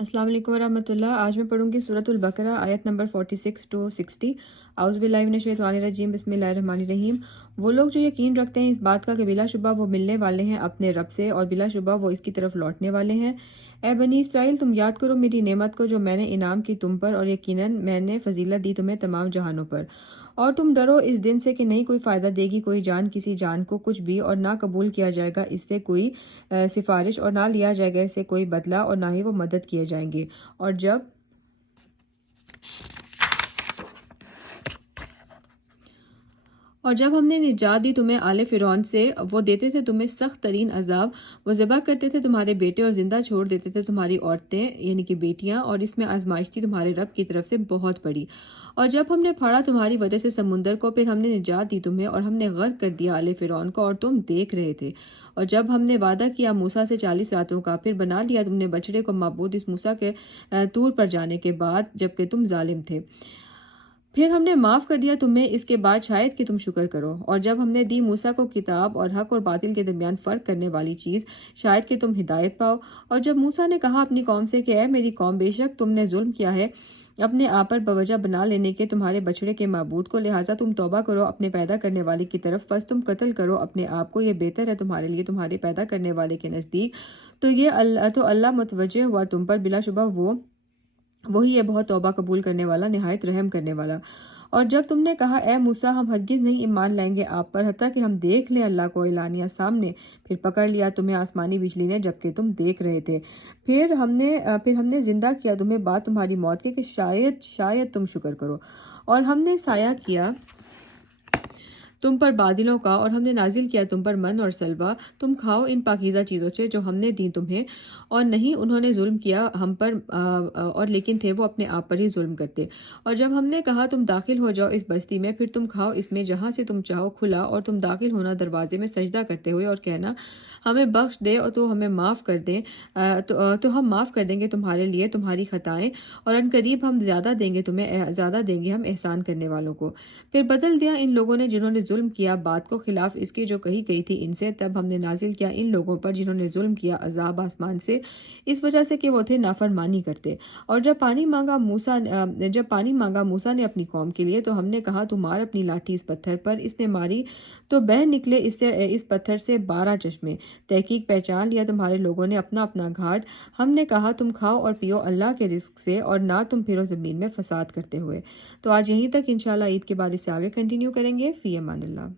अस्सलाम वालेकुम वरहमतुल्लाह। आज मैं पढ़ूंगी सूरत अल-बकरा आयत नंबर 46 टू 60। औज़ु बिल्लाहि मिनश शैतानिर रजीम, बिस्मिल्लाहिर रहमानिर रहीम। वो लोग जो यकीन रखते हैं इस बात का कि बिलाशुबा वो मिलने वाले हैं अपने रब से और बिलाशुबा वो इसकी तरफ लौटने वाले हैं। ए बनी इसराइल, तुम याद करो मेरी नेमत को जो मैंने इनाम की तुम पर, और यकीनन मैंने फजीलत दी तुम्हें तमाम जहानों पर। और तुम डरो इस दिन से कि नहीं कोई फ़ायदा देगी कोई जान किसी जान को कुछ भी, और ना कबूल किया जाएगा इससे कोई सिफारिश, और ना लिया जाएगा इससे कोई बदला, और ना ही वो मदद किए जाएंगे। और जब हमने निजात दी तुम्हें आले फिरौन से, वो देते थे तुम्हें सख्त तरीन अजाब। वो ज़बह करते थे तुम्हारे बेटे और ज़िंदा छोड़ देते थे तुम्हारी औरतें यानी कि बेटियां, और इसमें आजमाइश थी तुम्हारे रब की तरफ से बहुत बड़ी। और जब हमने फाड़ा तुम्हारी वजह से समुंदर को, फिर हमने निजात दी तुम्हें और हमने गर्क कर दिया आले फिरौन को, और तुम देख रहे थे। और जब हमने वादा किया मूसा से 40 रातों का, फिर बना लिया तुमने बछड़े को माबूद इस मूसा के तूर पर जाने के बाद, जबकि तुम जालिम थे। फिर हमने माफ़ कर दिया तुम्हें इसके बाद शायद कि तुम शुक्र करो। और जब हमने दी मूसा को किताब और हक और बातिल के दरमियान फ़र्क करने वाली चीज़, शायद कि तुम हिदायत पाओ। और जब मूसा ने कहा अपनी कौम से कि ऐ मेरी कौम, बेशक तुमने जुल्म किया है अपने आप पर बवजह बना लेने के तुम्हारे बछड़े के माबूद को, लिहाजा तुम तौबा करो अपने पैदा करने वाले की तरफ, बस तुम कत्ल करो अपने आप को, ये बेहतर है तुम्हारे लिए तुम्हारे पैदा करने वाले के नज़दीक। तो अल्लाह मुतवज्जे हुआ तुम पर, बिलाशुबा वही है बहुत तौबा कबूल करने वाला, निहायत रहम करने वाला। और जब तुमने कहा ए मूसा, हम हरगिज़ नहीं ईमान लाएंगे आप पर हत्ता कि हम देख लें अल्लाह को एलानिया सामने, फिर पकड़ लिया तुम्हें आसमानी बिजली ने जबकि तुम देख रहे थे। फिर हमने जिंदा किया तुम्हें बाद तुम्हारी मौत के, कि शायद शायद तुम शुक्र करो। और हमने साया किया तुम पर बादलों का, और हमने नाजिल किया तुम पर मन और सलवा, तुम खाओ इन पाकीज़ा चीज़ों से जो हमने दी तुम्हें। और नहीं उन्होंने जुल्म किया हम पर, और लेकिन थे वो अपने आप पर ही जुल्म करते। और जब हमने कहा तुम दाखिल हो जाओ इस बस्ती में, फिर तुम खाओ इसमें जहाँ से तुम चाहो खुला, और तुम दाखिल होना दरवाजे में सजदा करते हुए, और कहना हमें बख्श दे और तो हमें माफ़ कर दें, तो हम माफ़ कर देंगे तुम्हारे लिए तुम्हारी खताएं, और अनकरीब हम ज़्यादा देंगे तुम्हें, ज़्यादा देंगे हम एहसान करने वालों को। फिर बदल दिया इन लोगों ने जिन्होंने जुल्म किया बात को खिलाफ इसके जो कही गई थी इनसे, तब हमने नाजिल किया इन लोगों पर जिन्होंने जुल्म किया अजाब आसमान से, इस वजह से कि वो थे नाफरमानी करते। और जब पानी मांगा मूसा ने अपनी कौम के लिए, तो हमने कहा तुम मार अपनी लाठी इस पत्थर पर, इसने मारी तो बह निकले इससे इस पत्थर से 12 चश्मे। तहकीक पहचान लिया तुम्हारे लोगों ने अपना अपना घाट। हमने कहा तुम खाओ और पियो अल्लाह के रिस्क से, और ना तुम फिरो ज़मीन में फसाद करते हुए। तो आज यहीं तक, इंशाल्लाह ईद के बाद इससे आगे कंटिन्यू करेंगे। फ़ी अमान अल्लाह।